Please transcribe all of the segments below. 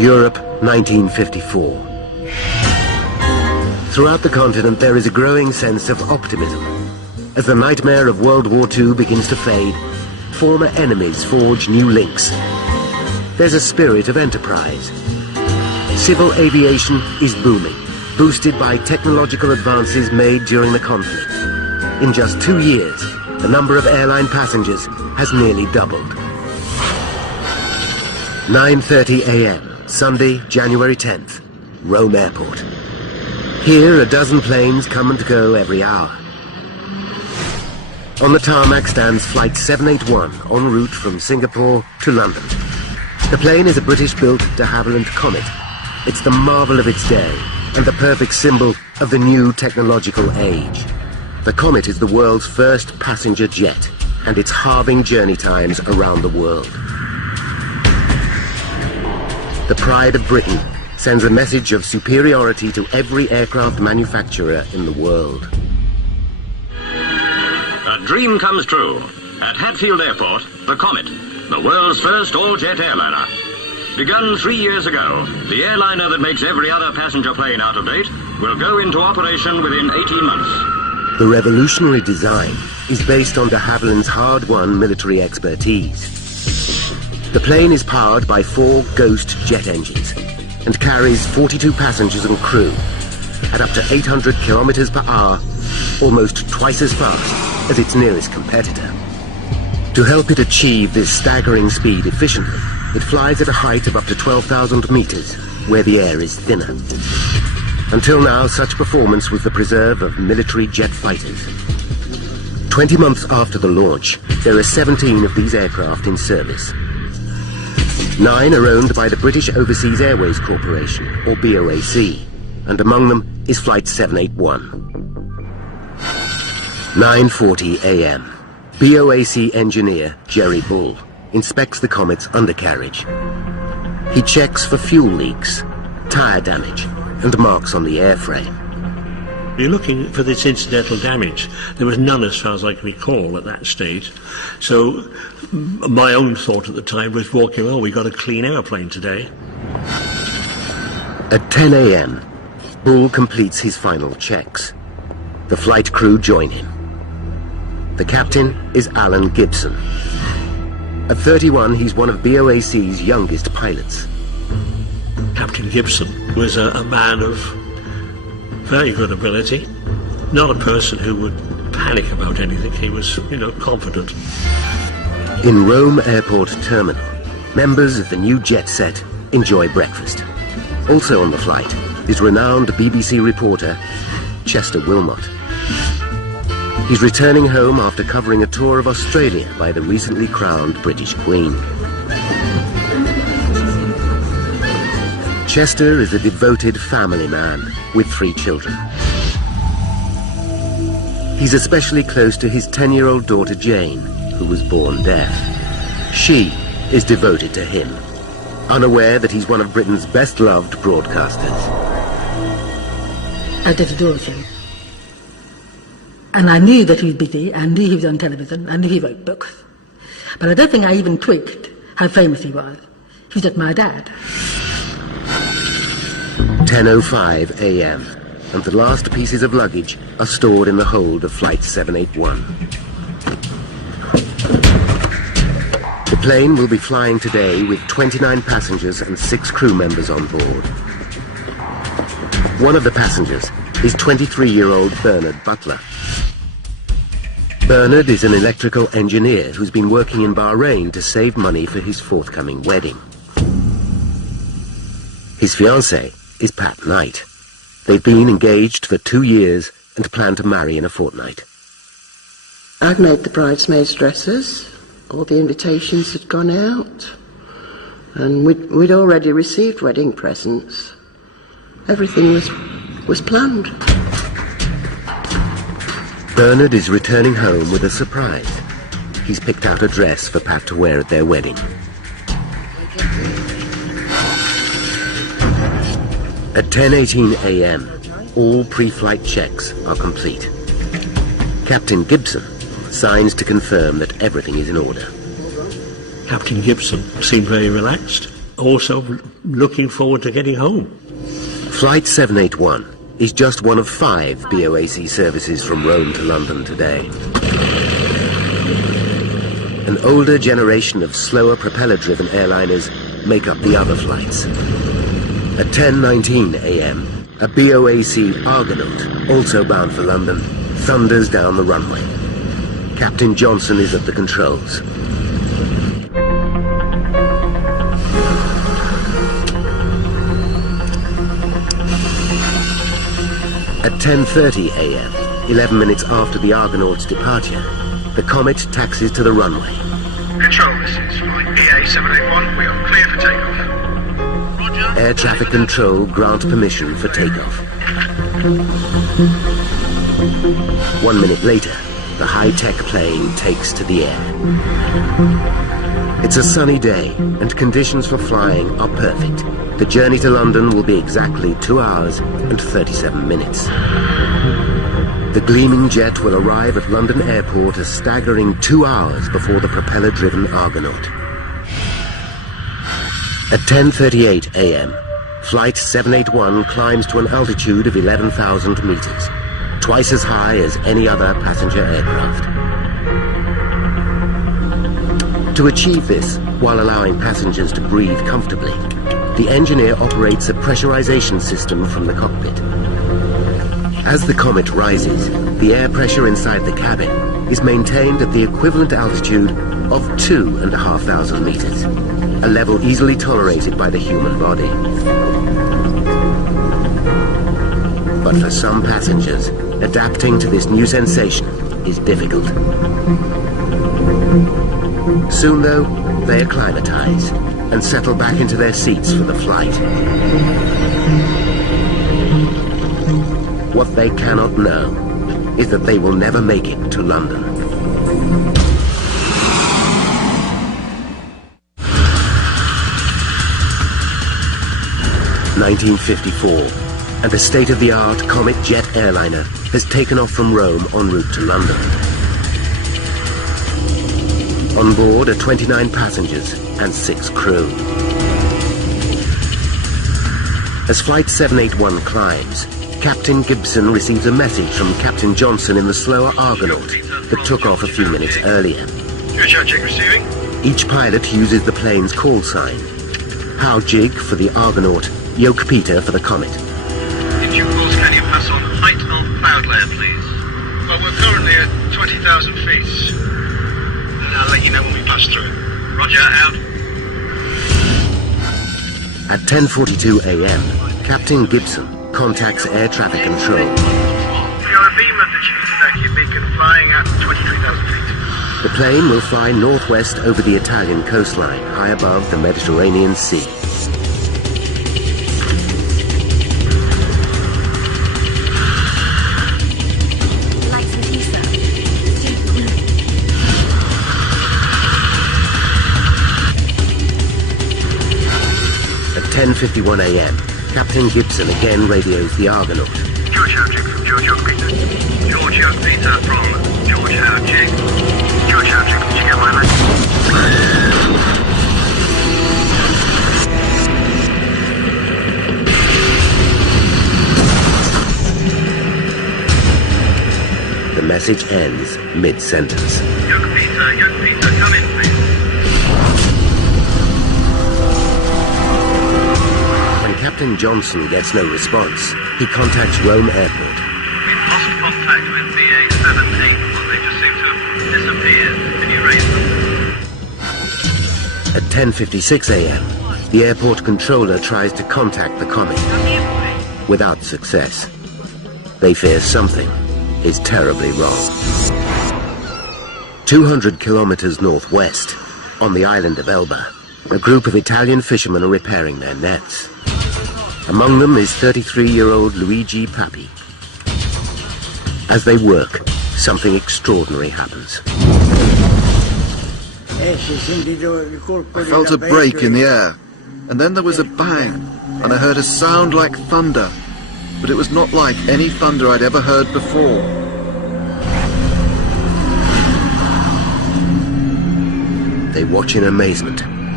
Europe, 1954. Throughout the continent there is a growing sense of optimism. As the nightmare of World War II begins to fade, former enemies forge new links. There's a spirit of enterprise. Civil aviation is booming, boosted by technological advances made during the conflict. In just 2 years, the number of airline passengers has nearly doubled. 9:30 a.m., Sunday, January 10th, Rome Airport. Here, a dozen planes come and go every hour. On the tarmac stands Flight 781, en route from Singapore to London. The plane is a British-built de Havilland Comet. It's the marvel of its day, and the perfect symbol of the new technological age. The Comet is the world's first passenger jet, and it's halving journey times around the world. The pride of Britain sends a message of superiority to every aircraft manufacturer in the world. A dream comes true. At Hatfield Airport, the Comet, the world's first all-jet airliner. Begun 3 years ago, the airliner that makes every other passenger plane out of date will go into operation within 18 months. The revolutionary design is based on de Havilland's hard-won military expertise. The plane is powered by 4 Ghost jet engines and carries 42 passengers and crew at up to 800 kilometers per hour, almost twice as fast as its nearest competitor. To help it achieve this staggering speed efficiently, it flies at a height of up to 12,000 meters, where the air is thinner. Until now, such performance was the preserve of military jet fighters. 20 months after the launch, there are 17 of these aircraft in service. 9 are owned by the British Overseas Airways Corporation, or BOAC, and among them is Flight 781. 9:40 a.m. BOAC engineer Jerry Bull inspects the Comet's undercarriage. He checks for fuel leaks, tire damage, and marks on the airframe. You're looking for this incidental damage. There was none as far as I can recall at that stage. So my own thought at the time was walking, oh, we got a clean airplane today. At 10 a.m., Bull completes his final checks. The flight crew join him. The captain is Alan Gibson. At 31, he's one of BOAC's youngest pilots. Captain Gibson was a man of very good ability, not a person who would panic about anything. He was, confident. In Rome Airport Terminal, members of the new jet set enjoy breakfast. Also on the flight is renowned BBC reporter Chester Wilmot. He's returning home after covering a tour of Australia by the recently crowned British Queen. Chester is a devoted family man with 3 children. He's especially close to his 10-year-old daughter Jane, who was born deaf. She is devoted to him, unaware that he's one of Britain's best-loved broadcasters. I just adored him. And I knew that he was busy, I knew he was on television, I knew he wrote books. But I don't think I even twigged how famous he was. He was just my dad. 10:05 a.m. and the last pieces of luggage are stored in the hold of Flight 781. The plane will be flying today with 29 passengers and 6 crew members on board. One of the passengers is 23-year-old Bernard Butler. Bernard is an electrical engineer who's been working in Bahrain to save money for his forthcoming wedding. His fiancée is Pat Knight. They've been engaged for 2 years and plan to marry in a fortnight. I'd made the bridesmaids' dresses. All the invitations had gone out. And we'd already received wedding presents. Everything was planned. Bernard is returning home with a surprise. He's picked out a dress for Pat to wear at their wedding. At 10:18 a.m., all pre-flight checks are complete. Captain Gibson signs to confirm that everything is in order. Captain Gibson seemed very relaxed. also looking forward to getting home. Flight 781 is just one of 5 BOAC services from Rome to London today. An older generation of slower propeller-driven airliners make up the other flights. At 10:19 a.m., a BOAC Argonaut, also bound for London, thunders down the runway. Captain Johnson is at the controls. At 10:30 a.m., 11 minutes after the Argonaut's departure, the Comet taxis to the runway. Control, this is flight EA781. We are clear for takeoff. Roger. Air traffic control grants permission for takeoff. 1 minute later, the high-tech plane takes to the air. It's a sunny day, and conditions for flying are perfect. The journey to London will be exactly 2 hours and 37 minutes. The gleaming jet will arrive at London Airport a staggering 2 hours before the propeller-driven Argonaut. At 10:38 a.m., Flight 781 climbs to an altitude of 11,000 meters, twice as high as any other passenger aircraft. To achieve this, while allowing passengers to breathe comfortably, the engineer operates a pressurization system from the cockpit. As the Comet rises, the air pressure inside the cabin is maintained at the equivalent altitude of 2,500 meters, a level easily tolerated by the human body. But for some passengers, adapting to this new sensation is difficult. Soon, though, they acclimatize and settle back into their seats for the flight. What they cannot know is that they will never make it to London. (1954), and a state-of-the-art Comet jet airliner has taken off from Rome en route to London. On board are 29 passengers and 6 crew. As Flight 781 climbs, Captain Gibson receives a message from Captain Johnson in the slower Argonaut that took off a few minutes earlier. Check receiving. Each pilot uses the plane's call sign. How Jig for the Argonaut, Yoke Peter for the Comet. In due course, can you pass on height of cloud layer, please? Well, we're currently at 20,000 feet. And I'll let you know when we pass through. Roger, out. At 10:42 a.m., Captain Gibson contacts air traffic control. We are a beam of the Cetrevecchia beacon flying at 23,000 feet. The plane will fly northwest over the Italian coastline, high above the Mediterranean Sea. At 10:51 a.m., Captain Gibson again radios the Argonaut. George Howard from George Young Peter. George Young Peter from George Howard Jig. George Howard Jig, did you get my message? The message ends mid-sentence. Young Peter, come in, please. When Captain Johnson gets no response, he contacts Rome Airport. We've lost contact with BA78, but they just seem to have disappeared. Can you raise them? At 10:56 a.m., the airport controller tries to contact the Comet. Without success. They fear something is terribly wrong. 200 kilometers northwest, on the island of Elba, a group of Italian fishermen are repairing their nets. Among them is 33-year-old Luigi Papi. As they work, something extraordinary happens. I felt a break in the air, and then there was a bang, and I heard a sound like thunder, but it was not like any thunder I'd ever heard before. They watch in amazement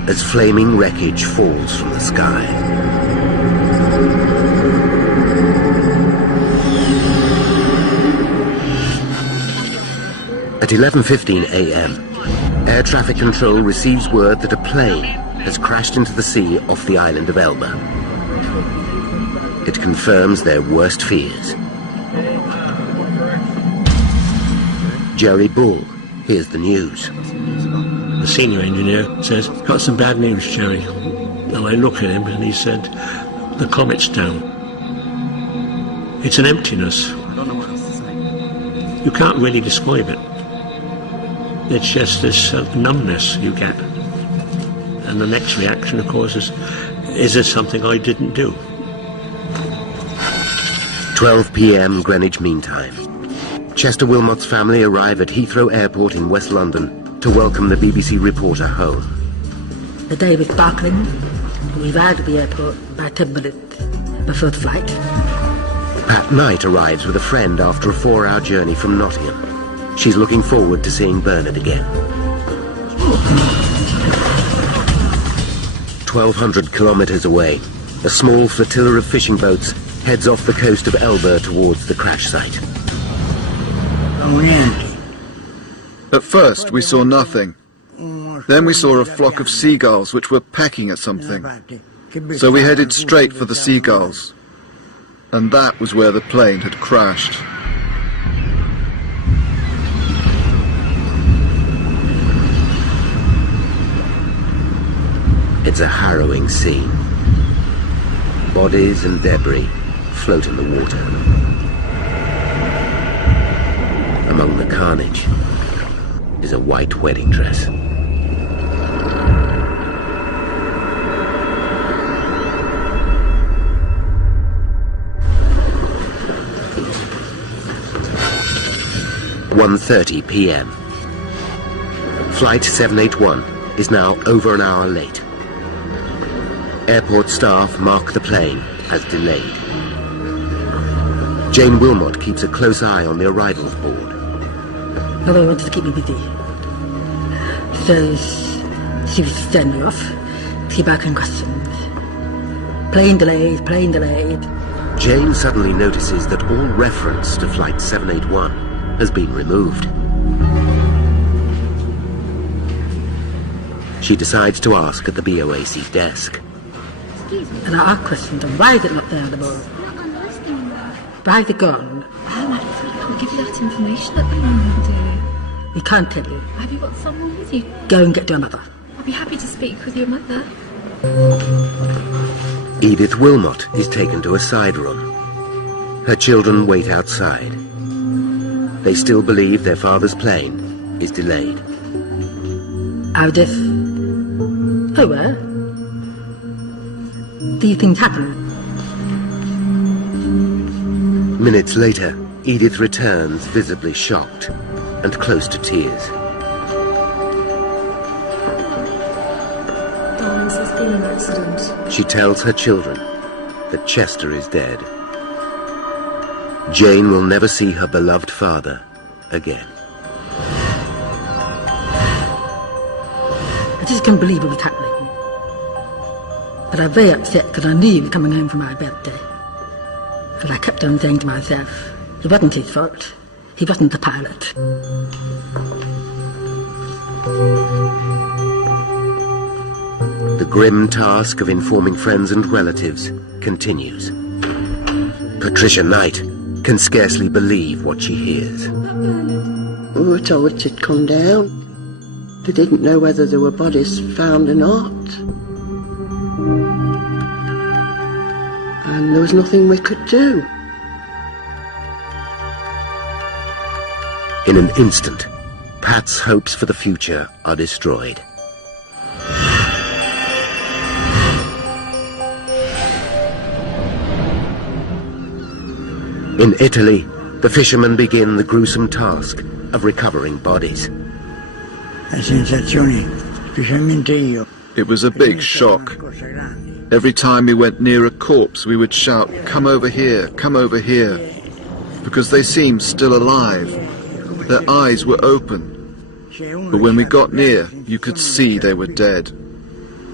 as flaming wreckage falls from the sky. At 11:15 a.m., air traffic control receives word that a plane has crashed into the sea off the island of Elba. It confirms their worst fears. Jerry Bull hears the news. The senior engineer says, "Got some bad news, Jerry." And I look at him and he said, "The Comet's down." It's an emptiness. You can't really describe it. It's just this numbness you get. And the next reaction, of course, is there something I didn't do? 12 p.m. Greenwich Mean Time. Chester Wilmot's family arrive at Heathrow Airport in West London to welcome the BBC reporter home. The day was sparkling. We arrived at the airport about 10 minutes before the flight. Pat Knight arrives with a friend after a 4-hour journey from Nottingham. She's looking forward to seeing Bernard again. 1,200 kilometres away, a small flotilla of fishing boats heads off the coast of Elba towards the crash site. At first, we saw nothing. Then we saw a flock of seagulls which were pecking at something. So we headed straight for the seagulls. And that was where the plane had crashed. It's a harrowing scene. Bodies and debris float in the water. Among the carnage is a white wedding dress. "1:30 p.m. Flight 781 is now over an hour late. Airport staff mark the plane as delayed. Jane Wilmot keeps a close eye on the arrivals board. Mother wanted to keep me busy. So she was sending me off. Keep asking questions. Plane delayed, plane delayed. Jane suddenly notices that all reference to Flight 781 has been removed. She decides to ask at the BOAC desk. And I asked questions on why is it not there on the board? Why is it gone? I can't give you that information at the moment, dear. We can't tell you. Have you got someone with you? Go and get your mother. I'll be happy to speak with your mother. Edith Wilmot is taken to a side room. Her children wait outside. They still believe their father's plane is delayed. How this? Oh, well. These things happen. Minutes later, Edith returns visibly shocked and close to tears. Darlings, there's been an accident. She tells her children that Chester is dead. Jane will never see her beloved father again. I just couldn't believe it was happening. But I was very upset because I knew he was coming home for my birthday. And I kept on saying to myself, it wasn't his fault. He wasn't the pilot. The grim task of informing friends and relatives continues. Patricia Knight can scarcely believe what she hears. We were told it had come down. They didn't know whether there were bodies found or not. And there was nothing we could do. In an instant, Pat's hopes for the future are destroyed. In Italy, the fishermen begin the gruesome task of recovering bodies. It was a big shock. Every time we went near a corpse, we would shout, "Come over here, come over here," because they seemed still alive. Their eyes were open. But when we got near, you could see they were dead.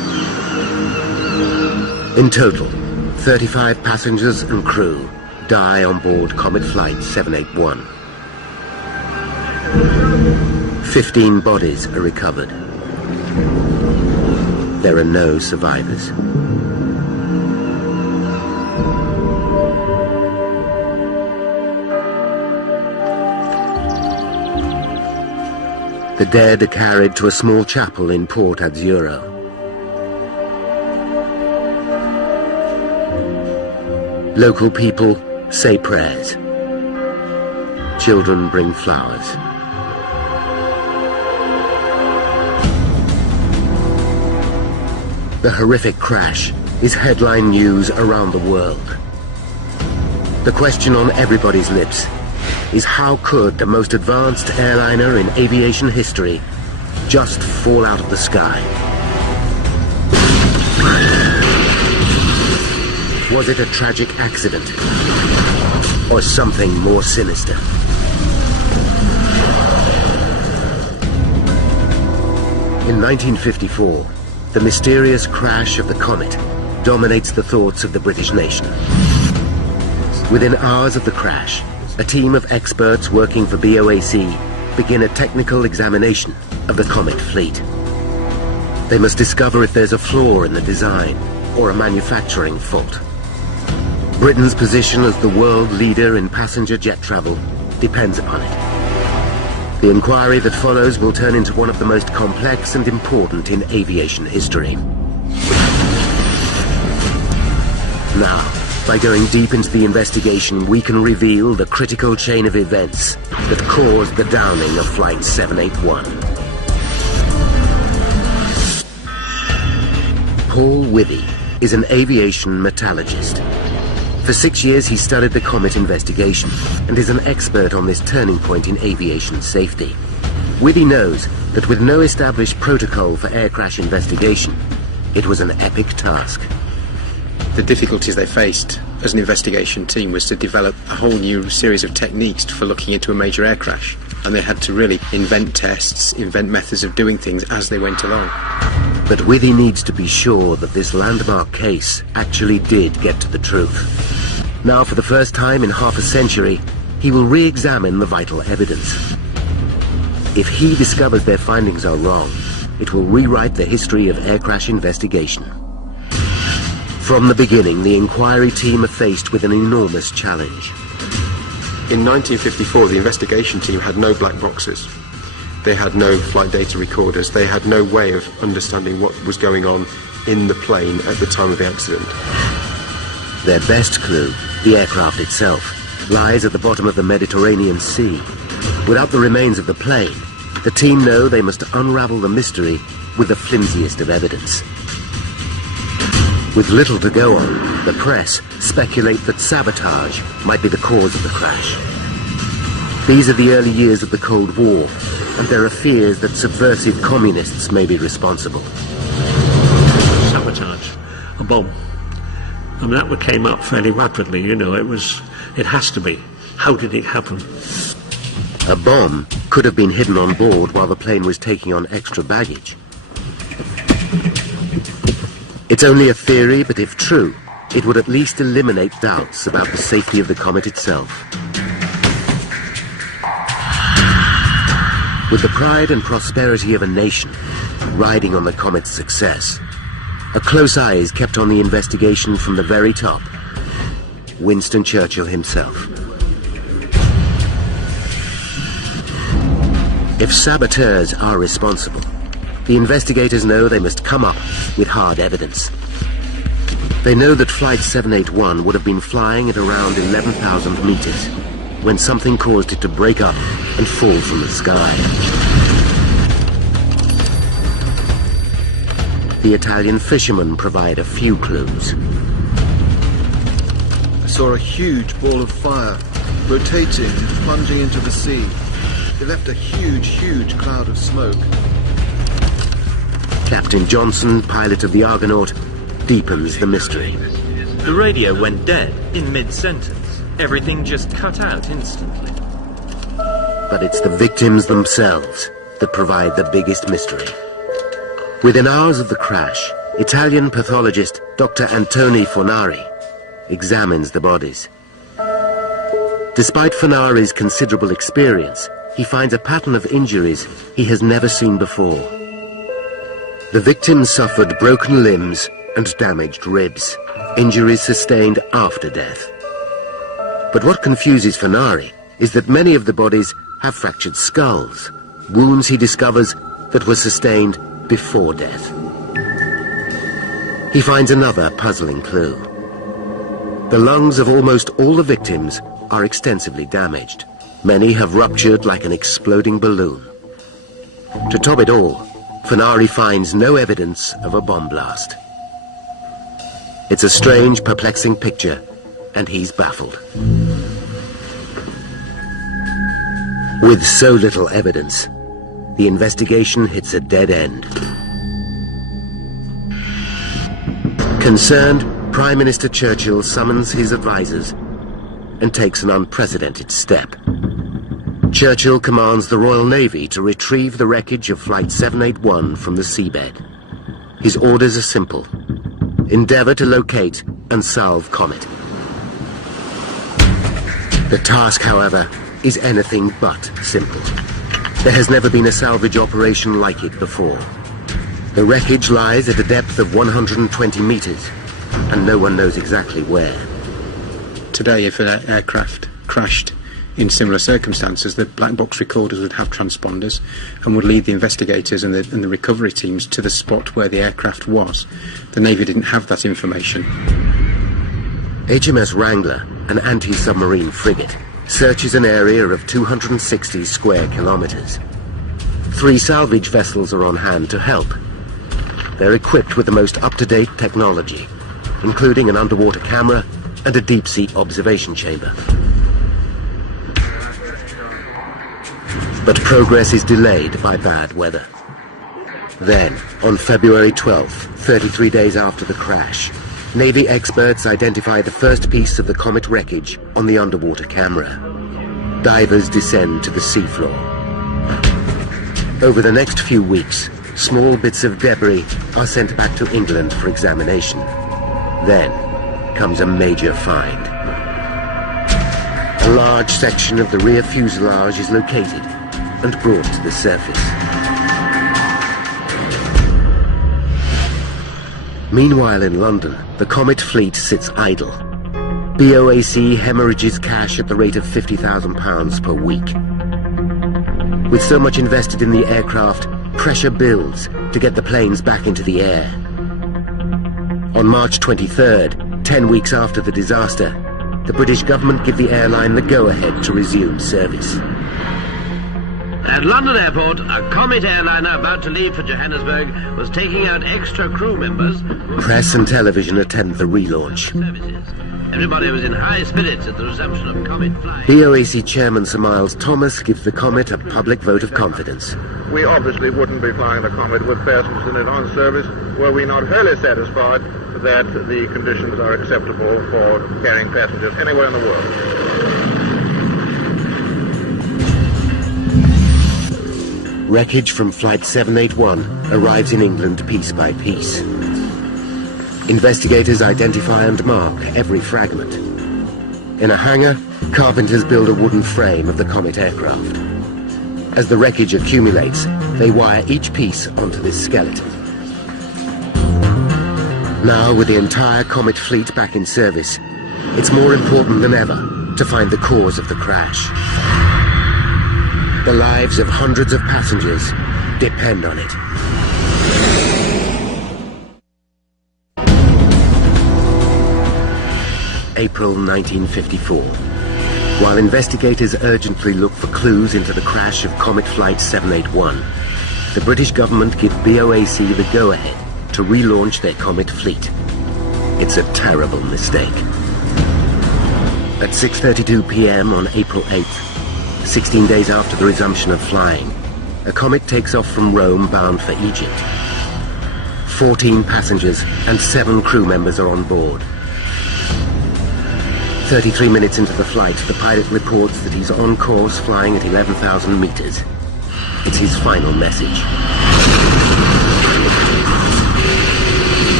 In total, 35 passengers and crew die on board Comet Flight 781. 15 bodies are recovered. There are no survivors. The dead are carried to a small chapel in Port Azzurro. Local people say prayers. Children bring flowers. The horrific crash is headline news around the world. The question on everybody's lips is how could the most advanced airliner in aviation history just fall out of the sky? Was it a tragic accident or something more sinister? In 1954, the mysterious crash of the Comet dominates the thoughts of the British nation. Within hours of the crash, a team of experts working for BOAC begin a technical examination of the Comet fleet. They must discover if there's a flaw in the design or a manufacturing fault. Britain's position as the world leader in passenger jet travel depends upon it. The inquiry that follows will turn into one of the most complex and important in aviation history. Now, by going deep into the investigation, we can reveal the critical chain of events that caused the downing of Flight 781. Paul Withy is an aviation metallurgist. For 6 years he studied the Comet investigation and is an expert on this turning point in aviation safety. Withy knows that with no established protocol for air crash investigation, it was an epic task. The difficulties they faced as an investigation team was to develop a whole new series of techniques for looking into a major air crash. And they had to really invent tests, invent methods of doing things as they went along. But Withy needs to be sure that this landmark case actually did get to the truth. Now, for the first time in half a century, he will re-examine the vital evidence. If he discovers their findings are wrong, it will rewrite the history of air crash investigation. From the beginning, the inquiry team are faced with an enormous challenge. In 1954, the investigation team had no black boxes. They had no flight data recorders. They had no way of understanding what was going on in the plane at the time of the accident. Their best clue, the aircraft itself, lies at the bottom of the Mediterranean Sea. Without the remains of the plane, the team know they must unravel the mystery with the flimsiest of evidence. With little to go on, the press speculate that sabotage might be the cause of the crash. These are the early years of the Cold War, and there are fears that subversive communists may be responsible. Sabotage, a bomb. I mean, that came up fairly rapidly, you know, it has to be. How did it happen? A bomb could have been hidden on board while the plane was taking on extra baggage. It's only a theory, but if true, it would at least eliminate doubts about the safety of the Comet itself. With the pride and prosperity of a nation riding on the Comet's success, a close eye is kept on the investigation from the very top. Winston Churchill himself. If saboteurs are responsible, the investigators know they must come up with hard evidence. They know that Flight 781 would have been flying at around 11,000 meters when something caused it to break up and fall from the sky. The Italian fishermen provide a few clues. I saw a huge ball of fire rotating and plunging into the sea. It left a huge cloud of smoke. Captain Johnson, pilot of the Argonaut, deepens the mystery. The radio went dead in mid-sentence. Everything just cut out instantly. But it's the victims themselves that provide the biggest mystery. Within hours of the crash, Italian pathologist Dr. Antoni Fornari examines the bodies. Despite Fornari's considerable experience, he finds a pattern of injuries he has never seen before. The victims suffered broken limbs and damaged ribs, injuries sustained after death. But what confuses Fornari is that many of the bodies have fractured skulls, wounds he discovers that were sustained before death. He finds another puzzling clue. The lungs of almost all the victims are extensively damaged. Many have ruptured like an exploding balloon. To top it all, Fornari finds no evidence of a bomb blast. It's a strange, perplexing picture, and he's baffled. With so little evidence, the investigation hits a dead end. Concerned, Prime Minister Churchill summons his advisors and takes an unprecedented step. Churchill commands the Royal Navy to retrieve the wreckage of Flight 781 from the seabed. His orders are simple. Endeavour to locate and salve Comet. The task, however, is anything but simple. There has never been a salvage operation like it before. The wreckage lies at a depth of 120 meters, and no one knows exactly where. Today, if an aircraft crashed in similar circumstances, the black box recorders would have transponders and would lead the investigators and the recovery teams to the spot where the aircraft was. The Navy didn't have that information. HMS Wrangler, an anti-submarine frigate, searches an area of 260 square kilometers. 3 salvage vessels are on hand to help. They're equipped with the most up-to-date technology, including an underwater camera and a deep-sea observation chamber. But progress is delayed by bad weather. Then, on February 12th, 33 days after the crash, Navy experts identify the first piece of the Comet wreckage on the underwater camera. Divers descend to the seafloor. Over the next few weeks, small bits of debris are sent back to England for examination. Then comes a major find. A large section of the rear fuselage is located and brought to the surface. Meanwhile in London, the Comet fleet sits idle. BOAC hemorrhages cash at the rate of £50,000 per week. With so much invested in the aircraft, pressure builds to get the planes back into the air. On March 23rd, 10 weeks after the disaster, the British government give the airline the go-ahead to resume service. At London Airport, a Comet airliner about to leave for Johannesburg was taking out extra crew members. Press and television attempt the relaunch. Everybody was in high spirits at the resumption of Comet flying. BOAC Chairman Sir Miles Thomas gives the Comet a public vote of confidence. We obviously wouldn't be flying the Comet with passengers in it on service were we not wholly satisfied that the conditions are acceptable for carrying passengers anywhere in the world. Wreckage from Flight 781 arrives in England piece by piece. Investigators identify and mark every fragment. In a hangar, carpenters build a wooden frame of the Comet aircraft. As the wreckage accumulates, they wire each piece onto this skeleton. Now, with the entire Comet fleet back in service, it's more important than ever to find the cause of the crash. The lives of hundreds of passengers depend on it. April 1954. While investigators urgently look for clues into the crash of Comet Flight 781, the British government give BOAC the go-ahead to relaunch their Comet fleet. It's a terrible mistake. At 6:32 p.m. on April 8th, 16 days after the resumption of flying, a Comet takes off from Rome bound for Egypt. 14 passengers and 7 crew members are on board. 33 minutes into the flight, the pilot reports that he's on course flying at 11,000 meters. It's his final message.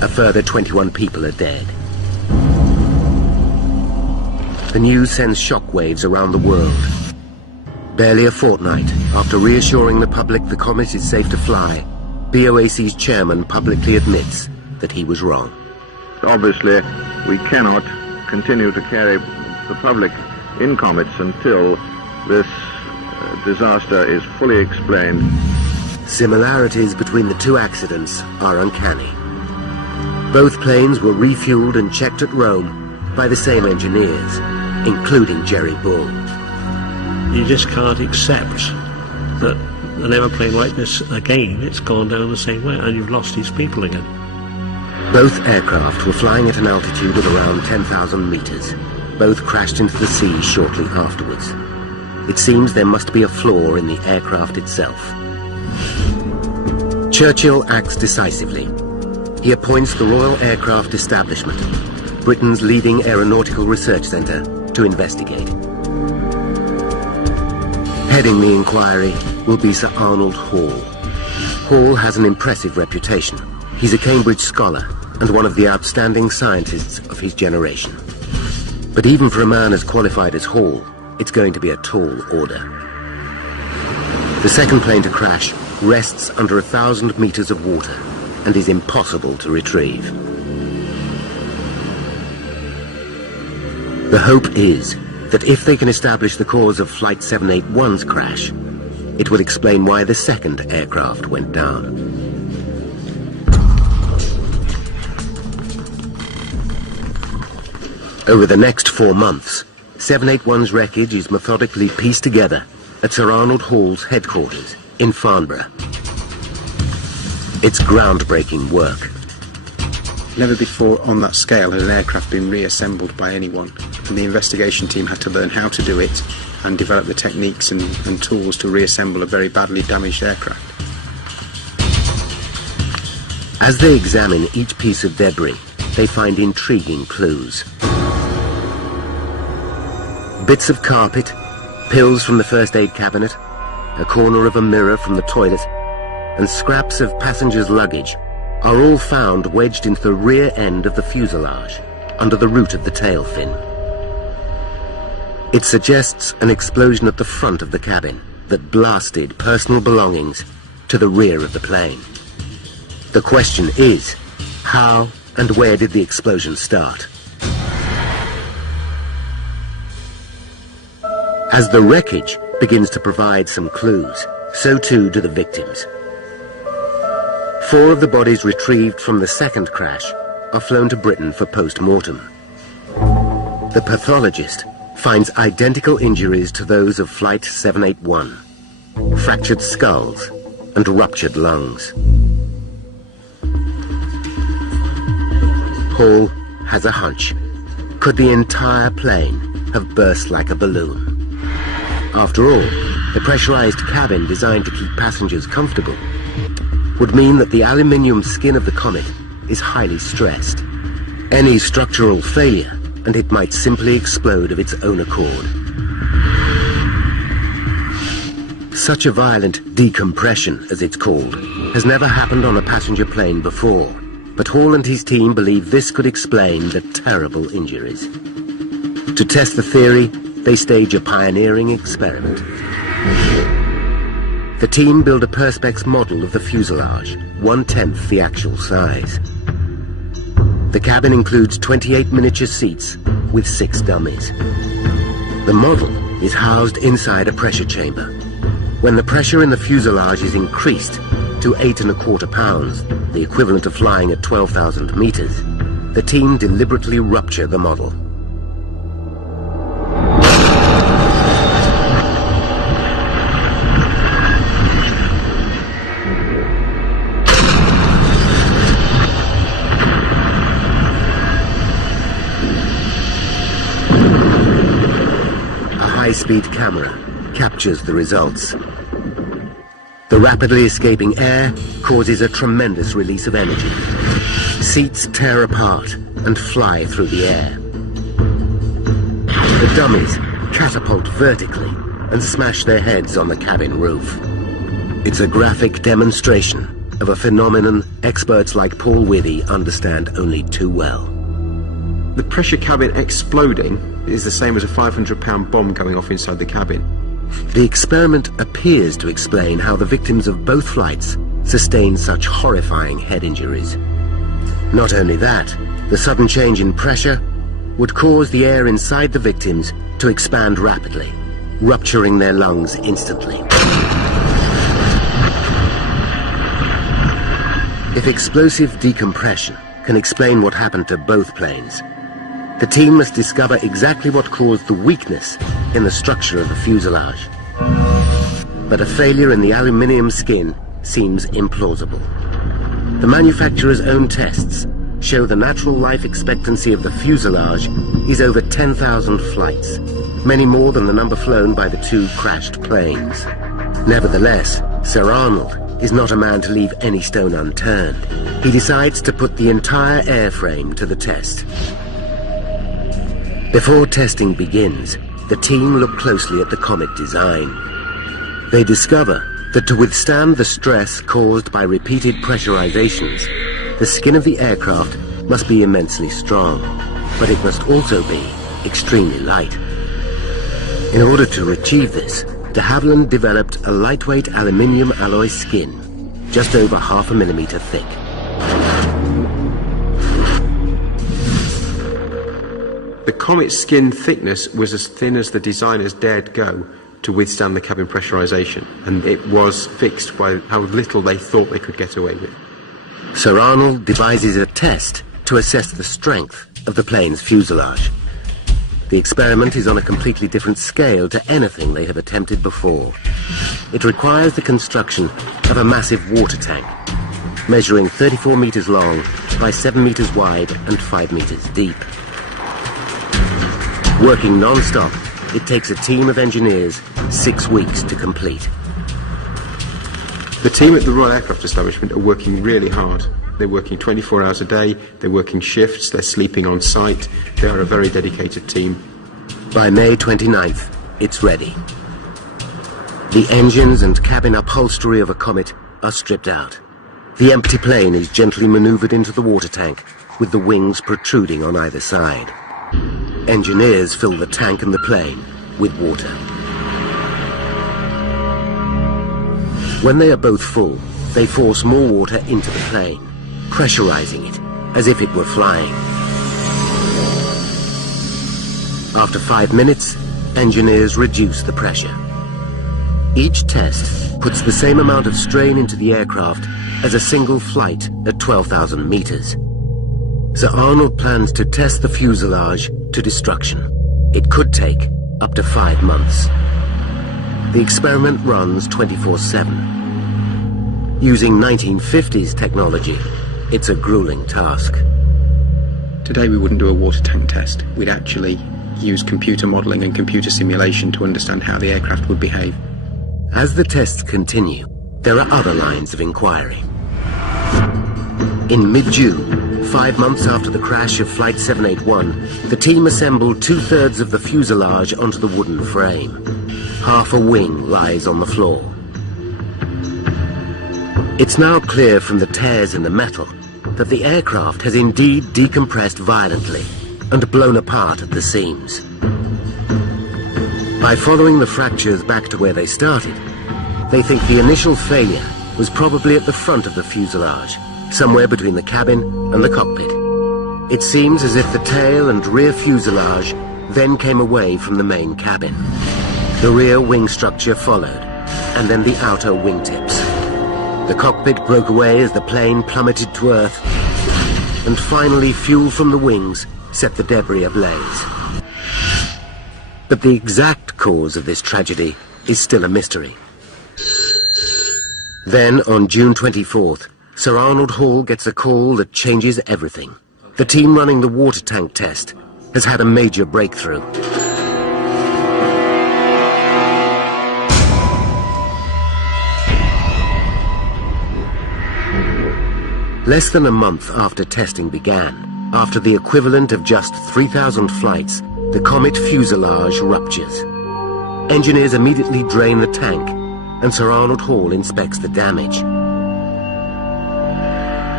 A further 21 people are dead. The news sends shockwaves around the world. Barely a fortnight after reassuring the public the Comet is safe to fly, BOAC's chairman publicly admits that he was wrong. Obviously, we cannot continue to carry the public in comets until this disaster is fully explained. Similarities between the two accidents are uncanny. Both planes were refueled and checked at Rome by the same engineers, including Jerry Bull. You just can't accept that an aeroplane like this again, it's gone down the same way and you've lost these people again. Both aircraft were flying at an altitude of around 10,000 meters. Both crashed into the sea shortly afterwards. It seems there must be a flaw in the aircraft itself. Churchill acts decisively. He appoints the Royal Aircraft Establishment, Britain's leading aeronautical research centre, to investigate. Heading the inquiry will be Sir Arnold Hall. Hall has an impressive reputation. He's a Cambridge scholar and one of the outstanding scientists of his generation. But even for a man as qualified as Hall, it's going to be a tall order. The second plane to crash rests under 1,000 meters of water and is impossible to retrieve. The hope is that if they can establish the cause of Flight 781's crash, it will explain why the second aircraft went down. Over the next 4 months, 781's wreckage is methodically pieced together at Sir Arnold Hall's headquarters in Farnborough. It's groundbreaking work. Never before on that scale had an aircraft been reassembled by anyone, and the investigation team had to learn how to do it and develop the techniques and tools to reassemble a very badly damaged aircraft. As they examine each piece of debris, they find intriguing clues. Bits of carpet, pills from the first aid cabinet, a corner of a mirror from the toilet, and scraps of passengers' luggage are all found wedged into the rear end of the fuselage, under the root of the tail fin. It suggests an explosion at the front of the cabin that blasted personal belongings to the rear of the plane. The question is, how and where did the explosion start? As the wreckage begins to provide some clues, so too do the victims. 4 of the bodies retrieved from the second crash are flown to Britain for post-mortem. The pathologist finds identical injuries to those of Flight 781, fractured skulls and ruptured lungs. Hall has a hunch. Could the entire plane have burst like a balloon? After all, the pressurized cabin designed to keep passengers comfortable would mean that the aluminium skin of the Comet is highly stressed. Any structural failure, and it might simply explode of its own accord. Such a violent decompression, as it's called, has never happened on a passenger plane before, but Hall and his team believe this could explain the terrible injuries. To test the theory, they stage a pioneering experiment. The team build a Perspex model of the fuselage, 1/10 the actual size. The cabin includes 28 miniature seats with 6 dummies. The model is housed inside a pressure chamber. When the pressure in the fuselage is increased to 8¼ pounds, the equivalent of flying at 12,000 meters, the team deliberately rupture the model. High-speed camera captures the results. The rapidly escaping air causes a tremendous release of energy. Seats tear apart and fly through the air. The dummies catapult vertically and smash their heads on the cabin roof. It's a graphic demonstration of a phenomenon experts like Paul Withy understand only too well. The pressure cabin exploding is the same as a 500-pound bomb going off inside the cabin. The experiment appears to explain how the victims of both flights sustained such horrifying head injuries. Not only that, the sudden change in pressure would cause the air inside the victims to expand rapidly, rupturing their lungs instantly. If explosive decompression can explain what happened to both planes, the team must discover exactly what caused the weakness in the structure of the fuselage. But a failure in the aluminium skin seems implausible. The manufacturer's own tests show the natural life expectancy of the fuselage is over 10,000 flights, many more than the number flown by the two crashed planes. Nevertheless, Sir Arnold is not a man to leave any stone unturned. He decides to put the entire airframe to the test. Before testing begins, the team look closely at the Comet design. They discover that to withstand the stress caused by repeated pressurizations, the skin of the aircraft must be immensely strong, but it must also be extremely light. In order to achieve this, de Havilland developed a lightweight aluminium alloy skin, just over 0.5 millimeter thick. The Comet's skin thickness was as thin as the designers dared go to withstand the cabin pressurization, and it was fixed by how little they thought they could get away with. Sir Arnold devises a test to assess the strength of the plane's fuselage. The experiment is on a completely different scale to anything they have attempted before. It requires the construction of a massive water tank, measuring 34 meters long by 7 meters wide and 5 meters deep. Working non-stop, it takes a team of engineers 6 weeks to complete. The team at the Royal Aircraft Establishment are working really hard. They're working 24 hours a day, they're working shifts, they're sleeping on site. They are a very dedicated team. By May 29th, it's ready. The engines and cabin upholstery of a Comet are stripped out. The empty plane is gently maneuvered into the water tank, with the wings protruding on either side. Engineers fill the tank and the plane with water. When they are both full, they force more water into the plane, pressurizing it as if it were flying. After 5 minutes, engineers reduce the pressure. Each test puts the same amount of strain into the aircraft as a single flight at 12,000 meters. Sir Arnold plans to test the fuselage to destruction. It could take up to 5 months. The experiment runs 24/7. Using 1950s technology, it's a grueling task. Today we wouldn't do a water tank test. We'd actually use computer modelling and computer simulation to understand how the aircraft would behave. As the tests continue, there are other lines of inquiry. In mid-June, 5 months after the crash of Flight 781, the team assembled 2/3 of the fuselage onto the wooden frame. Half a wing lies on the floor. It's now clear from the tears in the metal that the aircraft has indeed decompressed violently and blown apart at the seams. By following the fractures back to where they started, they think the initial failure was probably at the front of the fuselage, somewhere between the cabin and the cockpit. It seems as if the tail and rear fuselage then came away from the main cabin. The rear wing structure followed, and then the outer wingtips. The cockpit broke away as the plane plummeted to Earth, and finally fuel from the wings set the debris ablaze. But the exact cause of this tragedy is still a mystery. Then, on June 24th, Sir Arnold Hall gets a call that changes everything. The team running the water tank test has had a major breakthrough. Less than a month after testing began, after the equivalent of just 3,000 flights, the Comet fuselage ruptures. Engineers immediately drain the tank, and Sir Arnold Hall inspects the damage.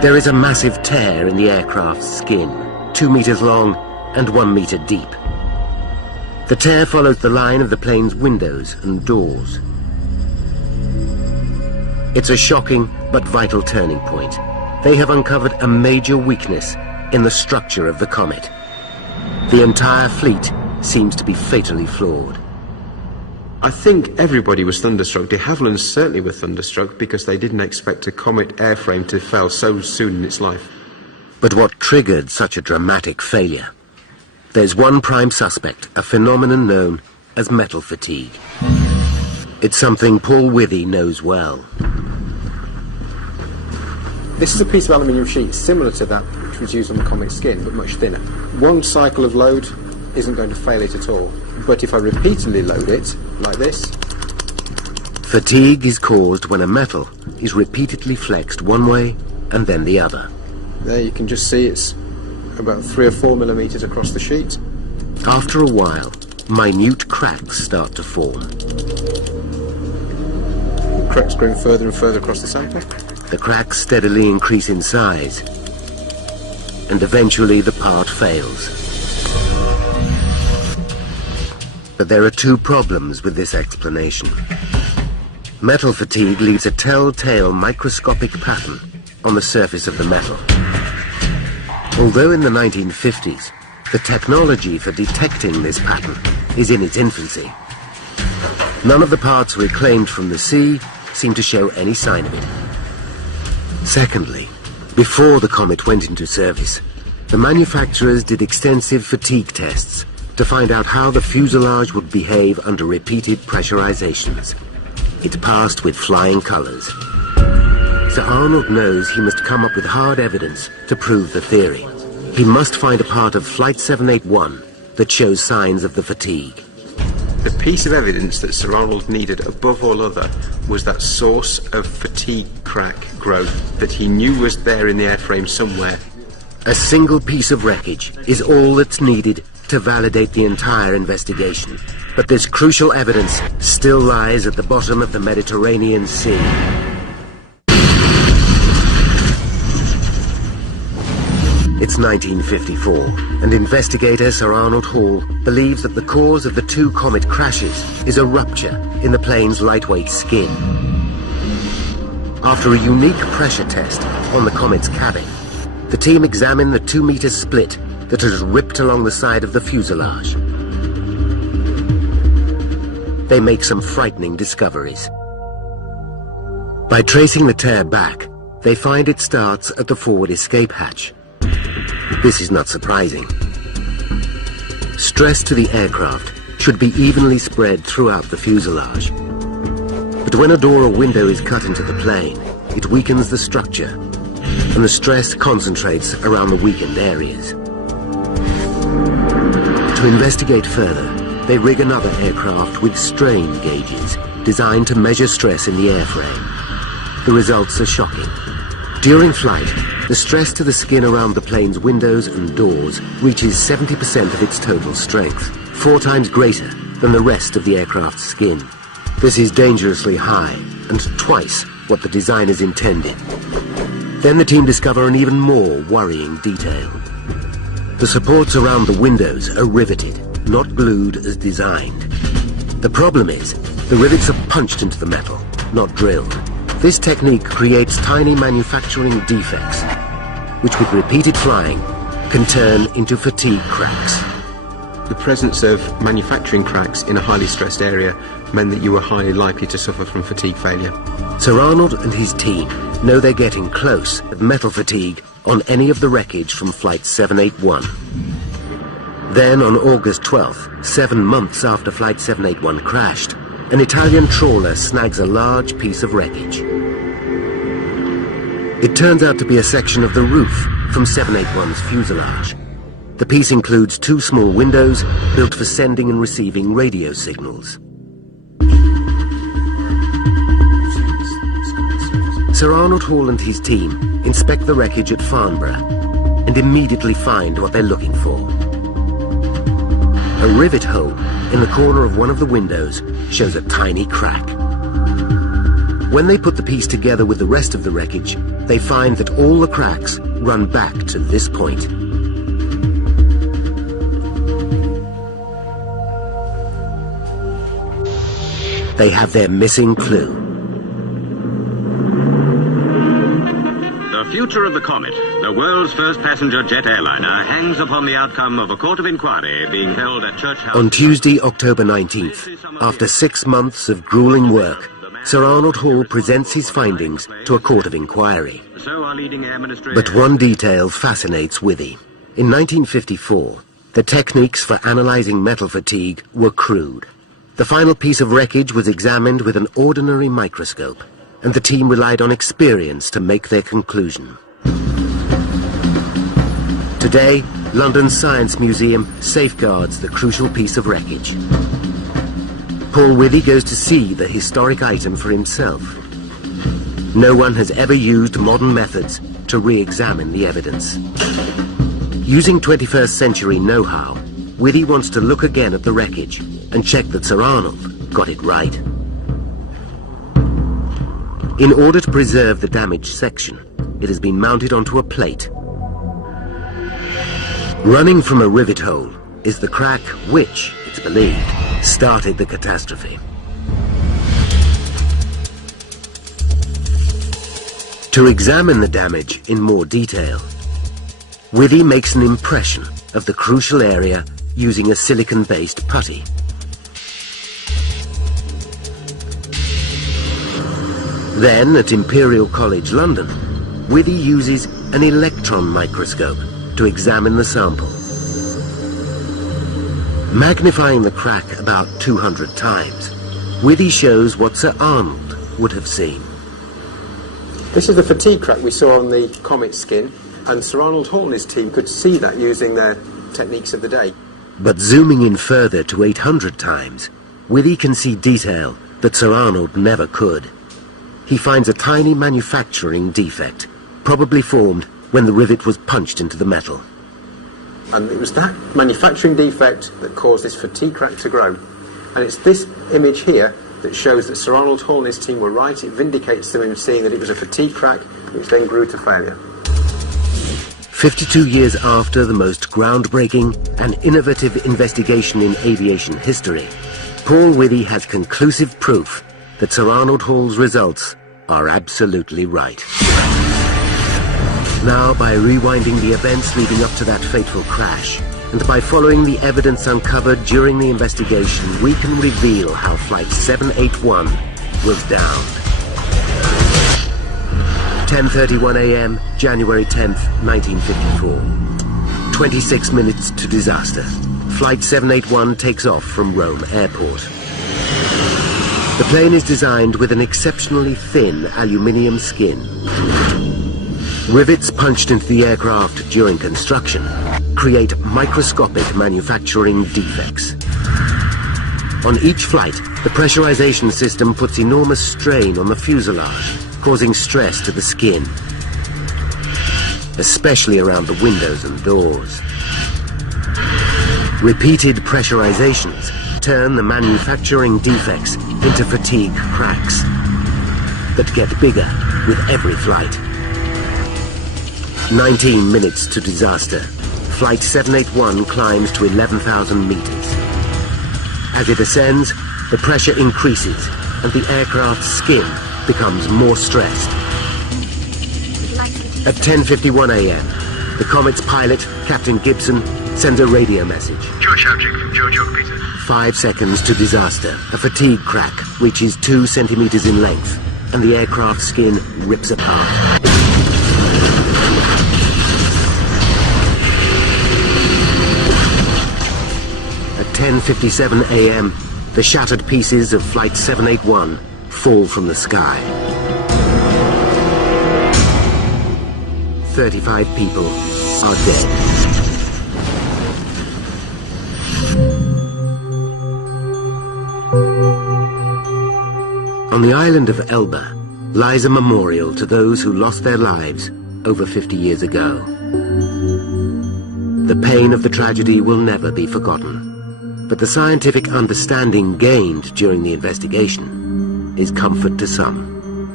There is a massive tear in the aircraft's skin, 2 meters long and 1 meter deep. The tear follows the line of the plane's windows and doors. It's a shocking but vital turning point. They have uncovered a major weakness in the structure of the Comet. The entire fleet seems to be fatally flawed. I think everybody was thunderstruck. De Havilland certainly were thunderstruck because they didn't expect a Comet airframe to fail so soon in its life. But what triggered such a dramatic failure? There's one prime suspect, a phenomenon known as metal fatigue. It's something Paul Withy knows well. This is a piece of aluminium sheet similar to that which was used on the Comet skin, but much thinner. One cycle of load isn't going to fail it at all. But if I repeatedly load it, like this... Fatigue is caused when a metal is repeatedly flexed one way and then the other. There you can just see it's about 3 or 4 millimeters across the sheet. After a while, minute cracks start to form. The cracks growing further and further across the sample. The cracks steadily increase in size, and eventually the part fails. But there are two problems with this explanation. Metal fatigue leaves a telltale microscopic pattern on the surface of the metal. Although in the 1950s, the technology for detecting this pattern is in its infancy, none of the parts reclaimed from the sea seem to show any sign of it. Secondly, before the Comet went into service, the manufacturers did extensive fatigue tests to find out how the fuselage would behave under repeated pressurizations. It passed with flying colors. Sir Arnold knows he must come up with hard evidence to prove the theory. He must find a part of Flight 781 that shows signs of the fatigue. The piece of evidence that Sir Arnold needed above all other was that source of fatigue crack growth that he knew was there in the airframe somewhere. A single piece of wreckage is all that's needed to validate the entire investigation. But this crucial evidence still lies at the bottom of the Mediterranean Sea. It's 1954, and investigator Sir Arnold Hall believes that the cause of the two Comet crashes is a rupture in the plane's lightweight skin. After a unique pressure test on the Comet's cabin, the team examined the 2-meter split that has ripped along the side of the fuselage. They make some frightening discoveries. By tracing the tear back, they find it starts at the forward escape hatch. This is not surprising. Stress to the aircraft should be evenly spread throughout the fuselage. But when a door or window is cut into the plane, it weakens the structure, and the stress concentrates around the weakened areas. To investigate further, they rig another aircraft with strain gauges designed to measure stress in the airframe. The results are shocking. During flight, the stress to the skin around the plane's windows and doors reaches 70% of its total strength, 4 times greater than the rest of the aircraft's skin. This is dangerously high, and twice what the designers intended. Then the team discover an even more worrying detail. The supports around the windows are riveted, not glued as designed. The problem is, the rivets are punched into the metal, not drilled. This technique creates tiny manufacturing defects, which with repeated flying can turn into fatigue cracks. The presence of manufacturing cracks in a highly stressed area meant that you were highly likely to suffer from fatigue failure. Sir Arnold and his team know they're getting close at metal fatigue on any of the wreckage from Flight 781. Then on August 12th, 7 months after Flight 781 crashed, an Italian trawler snags a large piece of wreckage. It turns out to be a section of the roof from 781's fuselage. The piece includes 2 small windows built for sending and receiving radio signals. Sir Arnold Hall and his team inspect the wreckage at Farnborough and immediately find what they're looking for. A rivet hole in the corner of one of the windows shows a tiny crack. When they put the piece together with the rest of the wreckage, they find that all the cracks run back to this point. They have their missing clue. The future of the Comet, the world's first passenger jet airliner, hangs upon the outcome of a court of inquiry being held at Church House. On Tuesday, October 19th, after 6 months of grueling work, Sir Arnold Hall presents his findings to a court of inquiry. So our leading air ministry... But one detail fascinates Withy. In 1954, the techniques for analysing metal fatigue were crude. The final piece of wreckage was examined with an ordinary microscope, and the team relied on experience to make their conclusion. Today, London's Science Museum safeguards the crucial piece of wreckage. Paul Withy goes to see the historic item for himself. No one has ever used modern methods to re-examine the evidence. Using 21st century know-how, Withy wants to look again at the wreckage and check that Sir Arnold got it right. In order to preserve the damaged section, it has been mounted onto a plate. Running from a rivet hole is the crack which, it's believed, started the catastrophe. To examine the damage in more detail, Withy makes an impression of the crucial area using a silicon-based putty. Then, at Imperial College London, Withy uses an electron microscope to examine the sample. Magnifying the crack about 200 times, Withy shows what Sir Arnold would have seen. This is the fatigue crack we saw on the Comet skin, and Sir Arnold Hall and his team could see that using their techniques of the day. But zooming in further to 800 times, Withy can see detail that Sir Arnold never could. He finds a tiny manufacturing defect, probably formed when the rivet was punched into the metal. And it was that manufacturing defect that caused this fatigue crack to grow. And it's this image here that shows that Sir Arnold Hall and his team were right. It vindicates them in seeing that it was a fatigue crack, which then grew to failure. 52 years after the most groundbreaking and innovative investigation in aviation history, Paul Withy has conclusive proof that Sir Arnold Hall's results are absolutely right. Now, by rewinding the events leading up to that fateful crash, and by following the evidence uncovered during the investigation, we can reveal how Flight 781 was downed. 10:31 a.m., January 10th, 1954. 26 minutes to disaster. Flight 781 takes off from Rome Airport. The plane is designed with an exceptionally thin aluminium skin. Rivets punched into the aircraft during construction create microscopic manufacturing defects. On each flight, the pressurization system puts enormous strain on the fuselage, causing stress to the skin, especially around the windows and doors. Repeated pressurizations turn the manufacturing defects into fatigue cracks that get bigger with every flight. 19 minutes to disaster. Flight 781 climbs to 11,000 meters. As it ascends, the pressure increases and the aircraft's skin becomes more stressed. At 10:51 a.m., the Comet's pilot, Captain Gibson, sends a radio message. George Houghton from George Peter. 5 seconds to disaster. A fatigue crack reaches 2 centimeters in length, and the aircraft skin rips apart. At 10:57 a.m., the shattered pieces of Flight 781 fall from the sky. 35 people are dead. On the island of Elba lies a memorial to those who lost their lives over 50 years ago. The pain of the tragedy will never be forgotten, but the scientific understanding gained during the investigation is comfort to some.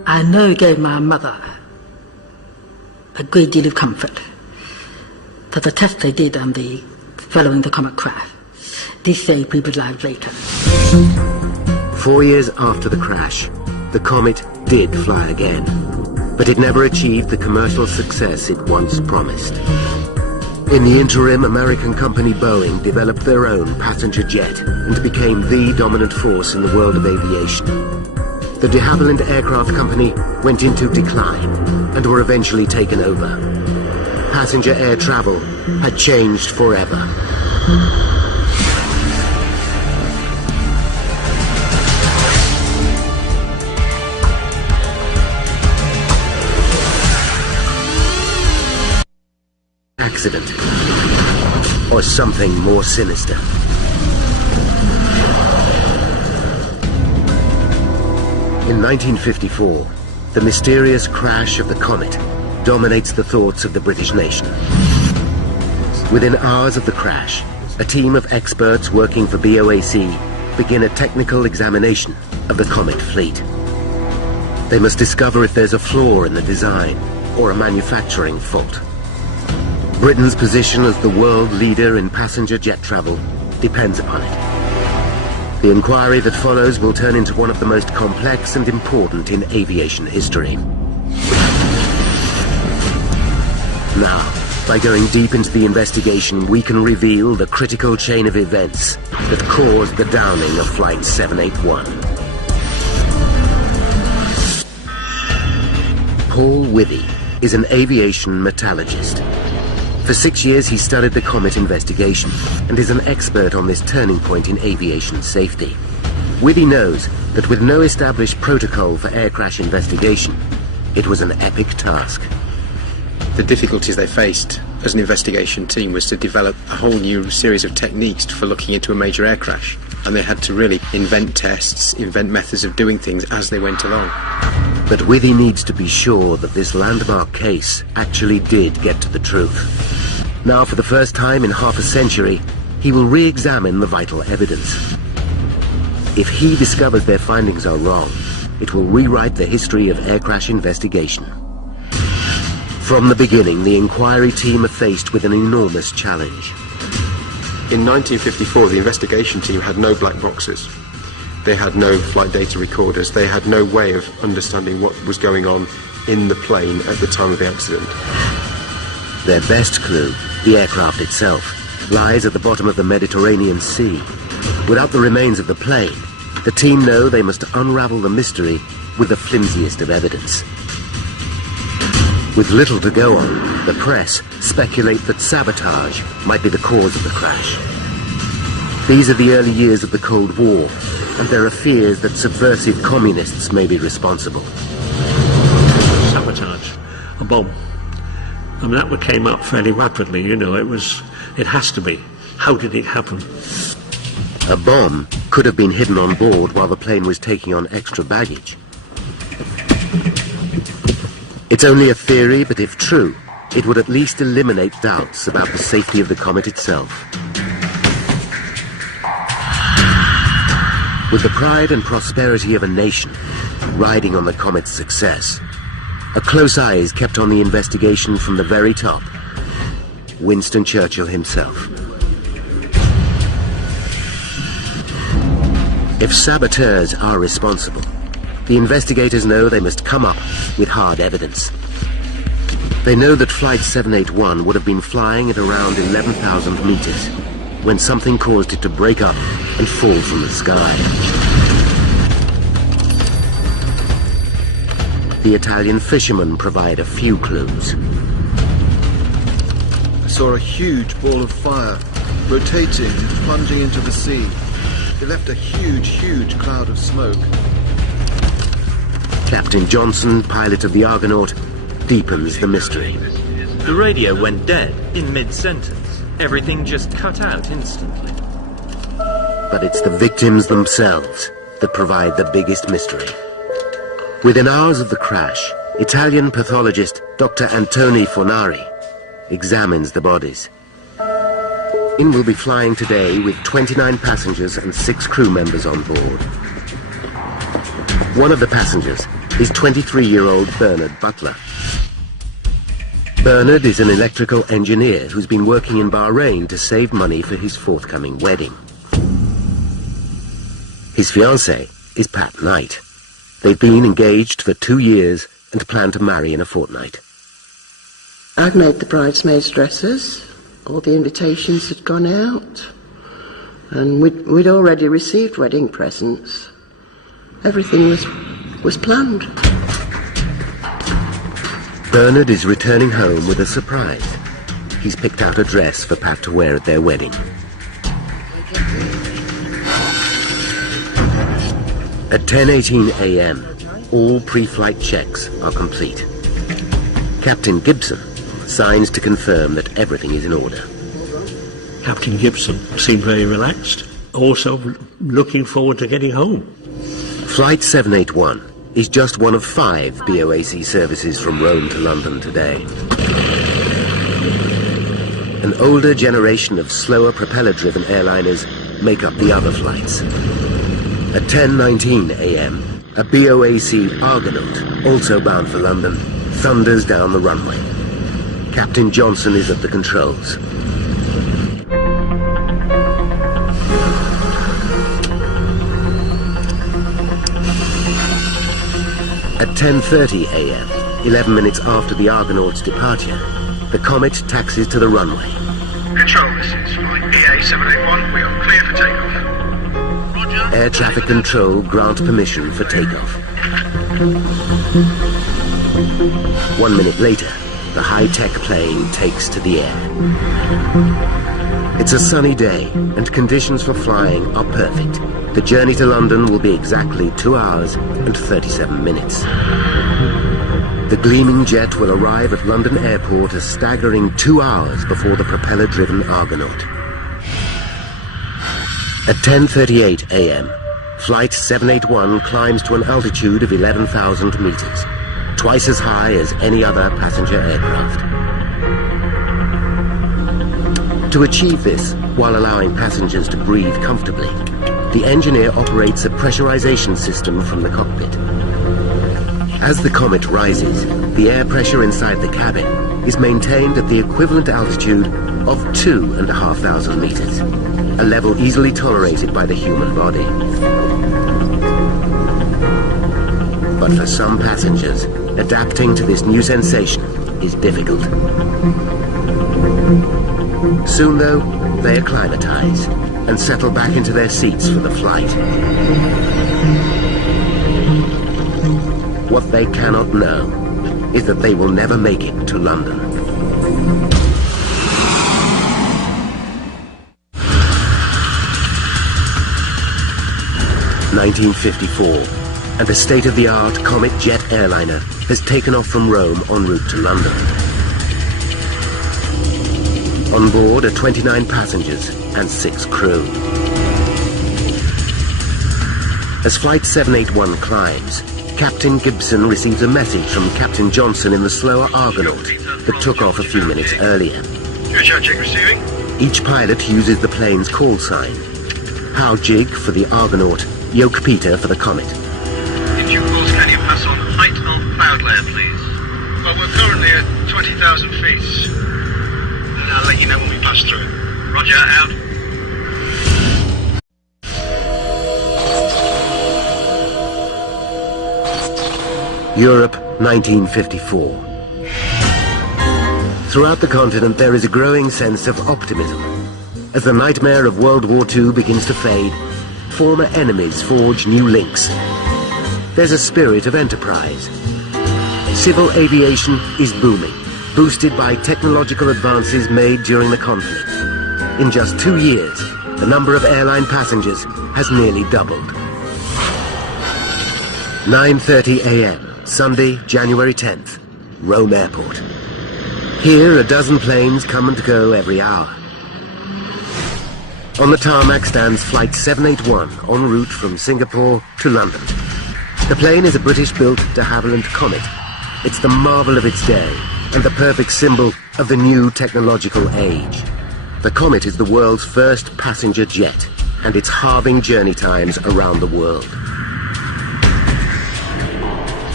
I know gave my mother a great deal of comfort that the test they did on the following the comet crash, they saved people's lives later. 4 years after the crash, the Comet did fly again, but it never achieved the commercial success it once promised. In the interim, American company Boeing developed their own passenger jet and became the dominant force in the world of aviation. The de Havilland Aircraft Company went into decline and were eventually taken over. Passenger air travel had changed forever. Accident, or something more sinister. In 1954, the mysterious crash of the Comet dominates the thoughts of the British nation. Within hours of the crash, a team of experts working for BOAC begin a technical examination of the Comet fleet. They must discover if there's a flaw in the design or a manufacturing fault. Britain's position as the world leader in passenger jet travel depends upon it. The inquiry that follows will turn into one of the most complex and important in aviation history. Now, by going deep into the investigation, we can reveal the critical chain of events that caused the downing of Flight 781. Paul Withy is an aviation metallurgist. For 6 years he studied the Comet investigation and is an expert on this turning point in aviation safety. Withy knows that with no established protocol for air crash investigation, it was an epic task. The difficulties they faced as an investigation team was to develop a whole new series of techniques for looking into a major air crash. And they had to really invent tests, invent methods of doing things as they went along. But Withy needs to be sure that this landmark case actually did get to the truth. Now, for the first time in half a century, he will re-examine the vital evidence. If he discovers their findings are wrong, it will rewrite the history of air crash investigation. From the beginning, the inquiry team are faced with an enormous challenge. In 1954, the investigation team had no black boxes. They had no flight data recorders. They had no way of understanding what was going on in the plane at the time of the accident. Their best clue, the aircraft itself, lies at the bottom of the Mediterranean Sea. Without the remains of the plane, the team know they must unravel the mystery with the flimsiest of evidence. With little to go on, the press speculate that sabotage might be the cause of the crash. These are the early years of the Cold War, and there are fears that subversive communists may be responsible. Sabotage, a bomb. I mean, that came up fairly rapidly, you know, it has to be. How did it happen? A bomb could have been hidden on board while the plane was taking on extra baggage. It's only a theory, but if true, it would at least eliminate doubts about the safety of the Comet itself. With the pride and prosperity of a nation riding on the Comet's success, a close eye is kept on the investigation from the very top. Winston Churchill himself. If saboteurs are responsible, the investigators know they must come up with hard evidence. They know that Flight 781 would have been flying at around 11,000 meters when something caused it to break up and fall from the sky. The Italian fishermen provide a few clues. I saw a huge ball of fire rotating and plunging into the sea. It left a huge, huge cloud of smoke. Captain Johnson, pilot of the Argonaut, deepens the mystery. The radio went dead in mid-sentence. Everything just cut out instantly. But it's the victims themselves that provide the biggest mystery. Within hours of the crash, Italian pathologist Dr. Antoni Fornari examines the bodies. In will be flying today with 29 passengers and 6 crew members on board. One of the passengers, is 23-year-old Bernard Butler. Bernard is an electrical engineer who's been working in Bahrain to save money for his forthcoming wedding. His fiancée is Pat Knight. They've been engaged for 2 years and plan to marry in a fortnight. I'd made the bridesmaids' dresses. All the invitations had gone out. And we'd already received wedding presents. Everything was planned. Bernard is returning home with a surprise. He's picked out a dress for Pat to wear at their wedding. At 10:18 a.m., all pre-flight checks are complete. Captain Gibson signs to confirm that everything is in order. Captain Gibson seemed very relaxed, also looking forward to getting home. Flight 781 is just one of 5 BOAC services from Rome to London today. An older generation of slower propeller-driven airliners make up the other flights. At 10:19 a.m., a BOAC Argonaut, also bound for London, thunders down the runway. Captain Johnson is at the controls. At 10:30 a.m., 11 minutes after the Argonaut's departure, the Comet taxis to the runway. Control, this is flight EA781. We are clear for takeoff. Roger. Air traffic control grant permission for takeoff. 1 minute later, the high-tech plane takes to the air. It's a sunny day, and conditions for flying are perfect. The journey to London will be exactly 2 hours and 37 minutes. The gleaming jet will arrive at London Airport a staggering 2 hours before the propeller-driven Argonaut. At 10:38 a.m., Flight 781 climbs to an altitude of 11,000 meters, twice as high as any other passenger aircraft. To achieve this, while allowing passengers to breathe comfortably, the engineer operates a pressurization system from the cockpit. As the Comet rises, the air pressure inside the cabin is maintained at the equivalent altitude of 2,500 meters, a level easily tolerated by the human body. But for some passengers, adapting to this new sensation is difficult. Soon, though, they acclimatize and settle back into their seats for the flight. What they cannot know is that they will never make it to London. (1954), and a state-of-the-art Comet jet airliner has taken off from Rome en route to London. On board are 29 passengers and 6 crew. As Flight 781 climbs, Captain Gibson receives a message from Captain Johnson in the slower Argonaut that took off a few minutes earlier. Check receiving. Each pilot uses the plane's call sign. How Jig for the Argonaut, Yoke Peter for the Comet. In due course, can you pass on height on cloud layer, please? Well, we're currently at 20,000 feet. And I'll let you know when we pass through. Roger, out. Europe, 1954. Throughout the continent there is a growing sense of optimism. As the nightmare of World War II begins to fade, former enemies forge new links. There's a spirit of enterprise. Civil aviation is booming, boosted by technological advances made during the conflict. In just 2 years, the number of airline passengers has nearly doubled. 9:30 a.m. Sunday, January 10th, Rome Airport. Here, a dozen planes come and go every hour. On the tarmac stands Flight 781 en route from Singapore to London. The plane is a British-built de Havilland Comet. It's the marvel of its day and the perfect symbol of the new technological age. The Comet is the world's first passenger jet, and it's halving journey times around the world.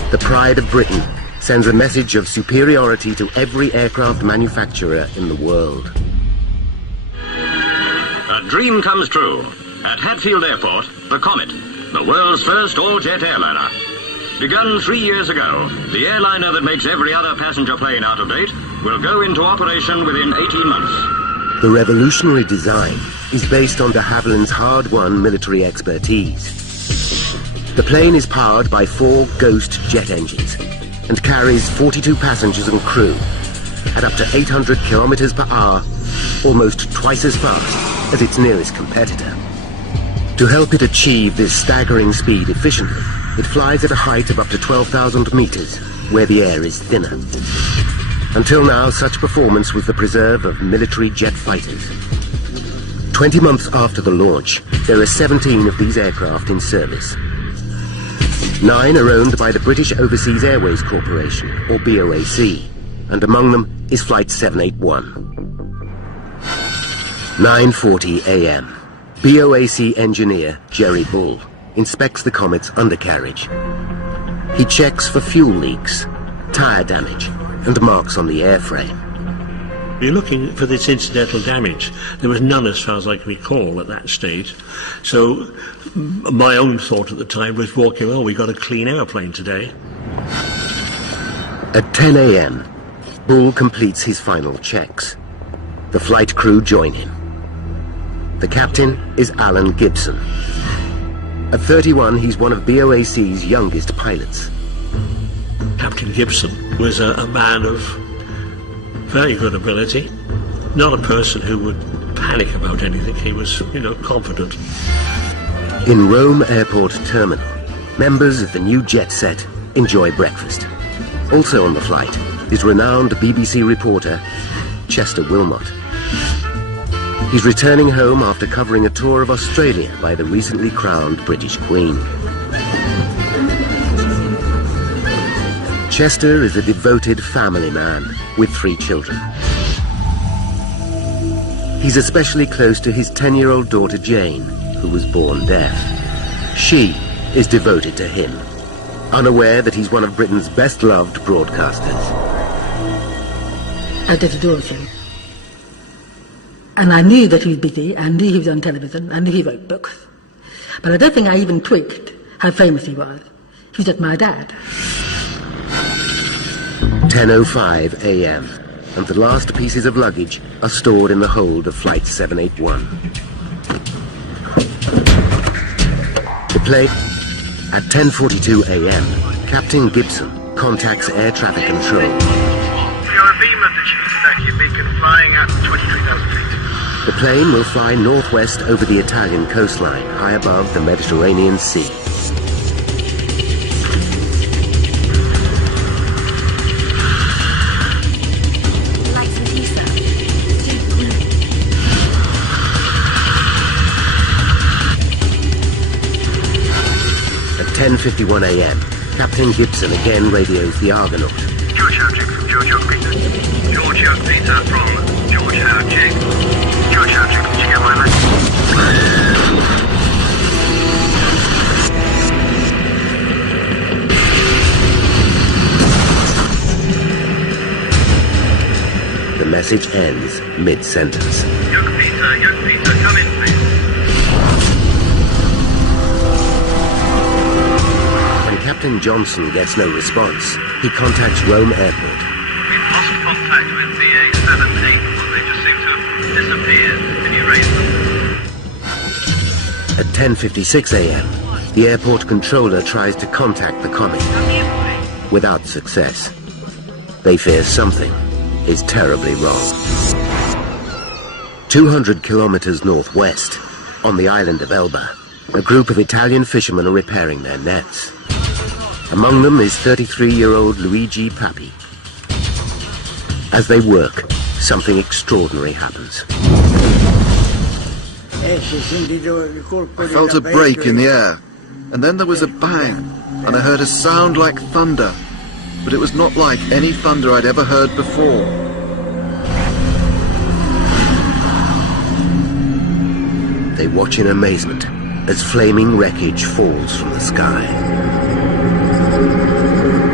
the pride of Britain, sends a message of superiority to every aircraft manufacturer in the world. A dream comes true. At Hatfield Airport, the Comet, the world's first all-jet airliner. Begun 3 years ago, the airliner that makes every other passenger plane out of date will go into operation within 18 months. The revolutionary design is based on de Havilland's hard-won military expertise. The plane is powered by 4 Ghost jet engines and carries 42 passengers and crew at up to 800 kilometers per hour, almost twice as fast as its nearest competitor. To help it achieve this staggering speed efficiently, it flies at a height of up to 12,000 meters, where the air is thinner. Until now, such performance was the preserve of military jet fighters. 20 months after the launch, there are 17 of these aircraft in service. 9 are owned by the British Overseas Airways Corporation, or BOAC, and among them is Flight 781. 9:40 a.m. BOAC engineer Jerry Bull inspects the Comet's undercarriage. He checks for fuel leaks, tyre damage, and marks on the airframe. You're looking for this incidental damage. There was none as far as I can recall at that stage. So my own thought at the time was walking, oh, we got a clean airplane today. At 10 a.m., Bull completes his final checks. The flight crew join him. The captain is Alan Gibson. At 31, he's one of BOAC's youngest pilots. Captain Gibson was a man of very good ability, not a person who would panic about anything. He was, confident. In Rome Airport Terminal, members of the new jet set enjoy breakfast. Also on the flight is renowned BBC reporter Chester Wilmot. He's returning home after covering a tour of Australia by the recently crowned British Queen. Chester is a devoted family man with 3 children. He's especially close to his 10-year-old daughter Jane, who was born deaf. She is devoted to him, unaware that he's one of Britain's best-loved broadcasters. I did adore him. And I knew that he was busy, I knew he was on television, I knew he wrote books. But I don't think I even twigged how famous he was. He was just my dad. 10:05 a.m. and the last pieces of luggage are stored in the hold of Flight 781. The plane at 10:42 a.m. Captain Gibson contacts air traffic control. You're a beam of the Cetrevecchia beacon flying at 23,000 feet. The plane will fly northwest over the Italian coastline, high above the Mediterranean Sea. At 10:51 a.m., Captain Gibson again radios the Argonaut. George Howard Jake from George Howard Peter. George Howard Peter from George Howard Jake. George Howard Jake, did you get my message? The message ends mid-sentence. Young Peter, come in, please. When Captain Johnson gets no response, he contacts Rome Airport. We've lost contact with BA-78, but they just seem to have disappeared. Can you raise them? At 10:56 a.m., the airport controller tries to contact the Comet. Without success. They fear something is terribly wrong. 200 kilometers northwest, on the island of Elba, a group of Italian fishermen are repairing their nets. Among them is 33-year-old Luigi Papi. As they work, something extraordinary happens. I felt a break in the air, and then there was a bang, and I heard a sound like thunder, but it was not like any thunder I'd ever heard before. They watch in amazement as flaming wreckage falls from the sky.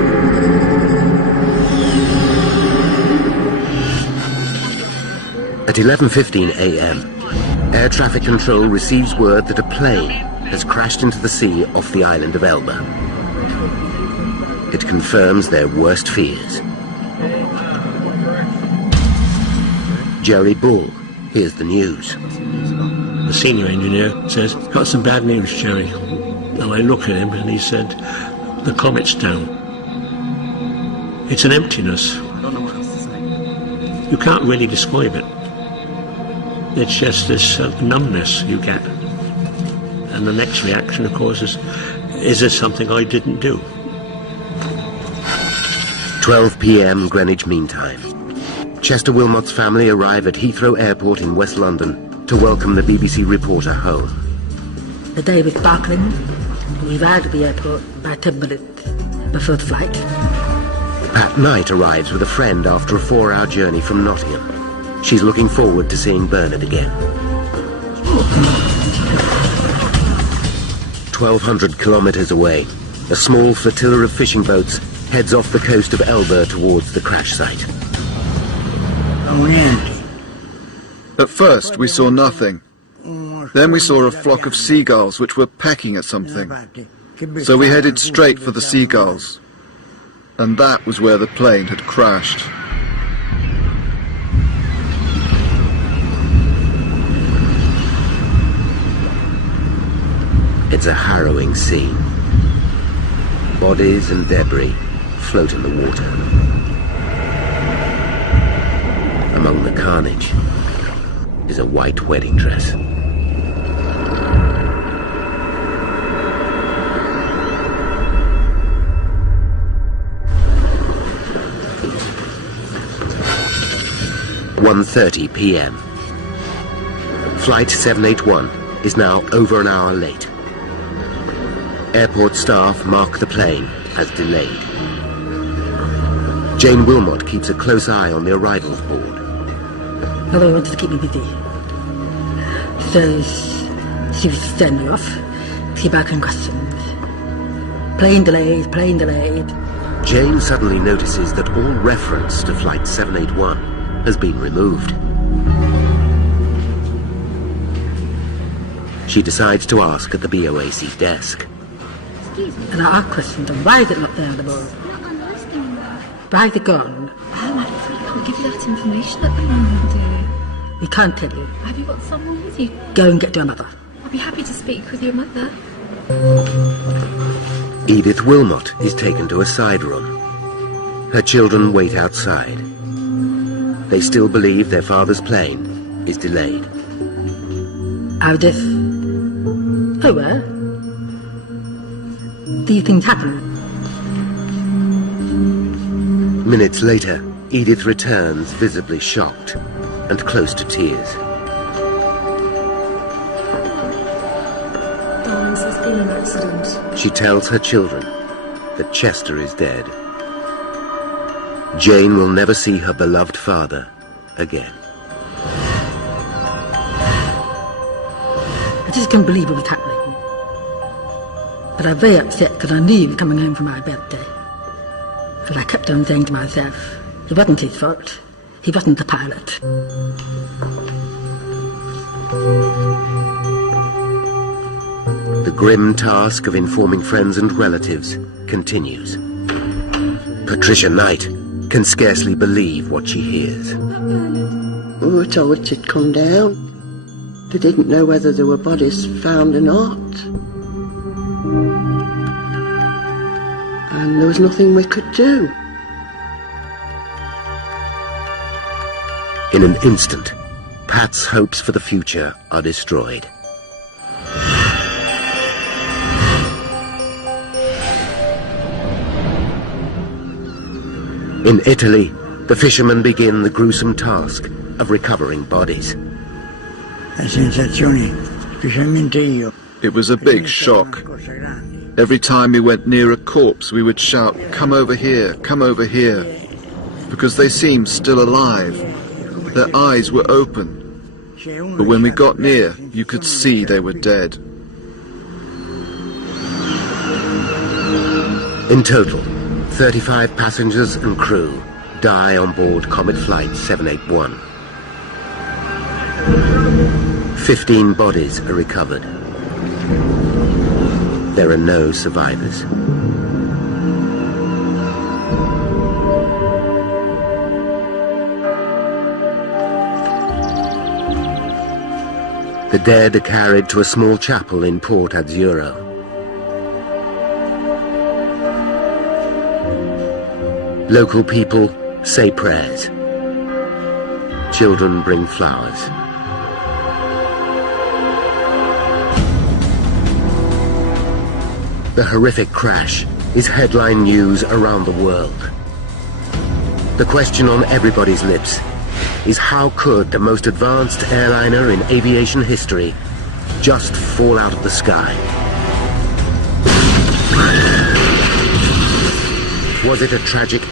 At 11:15 a.m., air traffic control receives word that a plane has crashed into the sea off the island of Elba. It confirms their worst fears. Jerry Bull hears the news. The senior engineer says, "Got some bad news, Jerry." And I look at him and he said, "The Comet's down." It's an emptiness. You can't really describe it. It's just this numbness you get. And the next reaction, of course, is there something I didn't do? 12 p.m. Greenwich Mean Time. Chester Wilmot's family arrive at Heathrow Airport in West London to welcome the BBC reporter home. The day was sparkling. We arrived at the airport by 10 minutes before the flight. Pat Knight arrives with a friend after a 4-hour journey from Nottingham. She's looking forward to seeing Bernard again. 1,200 kilometres away, a small flotilla of fishing boats heads off the coast of Elba towards the crash site. At first, we saw nothing. Then we saw a flock of seagulls which were pecking at something. So we headed straight for the seagulls. And that was where the plane had crashed. It's a harrowing scene. Bodies and debris float in the water. Among the carnage is a white wedding dress. (1:30 p.m.) Flight 781 is now over an hour late. Airport staff mark the plane as delayed. Jane Wilmot keeps a close eye on the arrivals board. Although I wanted to keep me busy. So she was sending me off. Keep asking questions. Plane delayed, plane delayed. Jane suddenly notices that all reference to Flight 781 has been removed. She decides to ask at the BOAC desk. And I ask questions on why is it not there on the board? Why is it gone? Well, I can't give you that information at the moment, dear. We can't tell you. Have you got someone with you? Go and get your mother. I'll be happy to speak with your mother. Edith Wilmot is taken to a side room. Her children wait outside. They still believe their father's plane is delayed. Edith. Oh, well. These things happen. Minutes later, Edith returns visibly shocked and close to tears. Darling, there's been an accident. She tells her children that Chester is dead. Jane will never see her beloved father again. I just couldn't believe it was happening. But I'm very upset because I knew he was coming home for my birthday. And I kept on saying to myself, it wasn't his fault. He wasn't the pilot. The grim task of informing friends and relatives continues. Patricia Knight can scarcely believe what she hears. We were told it had come down. They didn't know whether there were bodies found or not. And there was nothing we could do. In an instant, Pat's hopes for the future are destroyed. In Italy, the fishermen begin the gruesome task of recovering bodies. It was a big shock. Every time we went near a corpse, we would shout, "Come over here, come over here," because they seemed still alive. Their eyes were open. But when we got near, you could see they were dead. In total, 35 passengers and crew die on board Comet Flight 781. 15 bodies are recovered. There are no survivors. The dead are carried to a small chapel in Port Azzurro. Local people say prayers. Children bring flowers. The horrific crash is headline news around the world. The question on everybody's lips is how could the most advanced airliner in aviation history just fall out of the sky? Was it a tragic